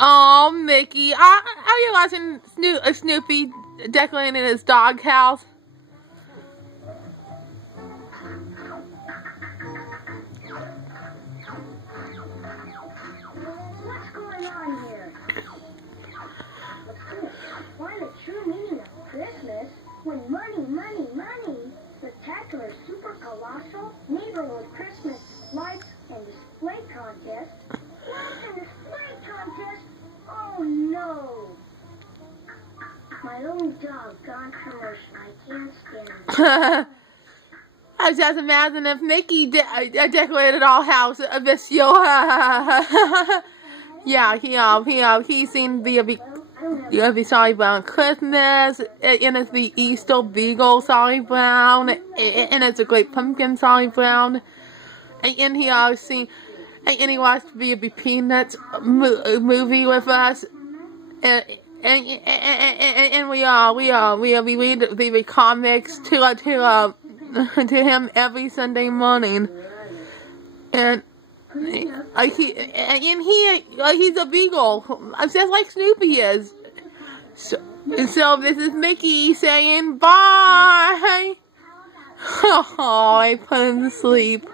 Oh, Mickey, are you watching Snoopy decorating his doghouse? What's going on here? Why the true meaning of Christmas when money, money, money? Spectacular, super colossal neighborhood Christmas lights and display contest. Lights and display contest? Oh no! My own dog gone commercial. I can't stand it. I just imagine if Mickey decorated our house this year. Yeah, he's seen the Charlie Brown Christmas, and it's the Easter Beagle Charlie Brown, and it's a Great Pumpkin Charlie Brown, and he always seen, and he watched the Peanuts movie with us, and we read the comics to him every Sunday morning, and he's a beagle, just like Snoopy is. So this is Mickey saying bye. Oh, I put him to sleep.